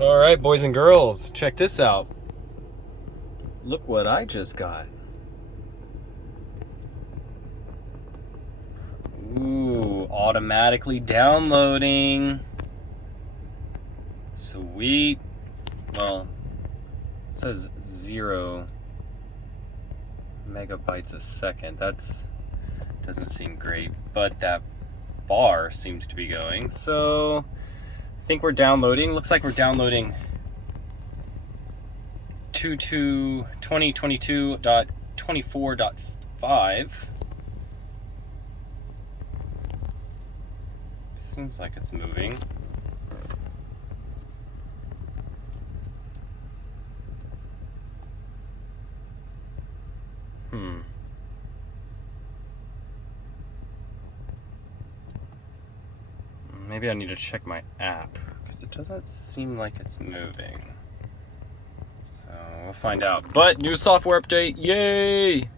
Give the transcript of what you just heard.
All right, boys and girls, check this out. Look what I just got. Ooh, automatically downloading. Sweet. Well, it says 0 megabytes a second. That's doesn't seem great, but that bar seems to be going. So I think we're downloading. Looks like we're downloading 2022.24.5. Seems like it's moving. Maybe I need to check my app, because it doesn't seem like it's moving. So we'll find out. But new software update, yay!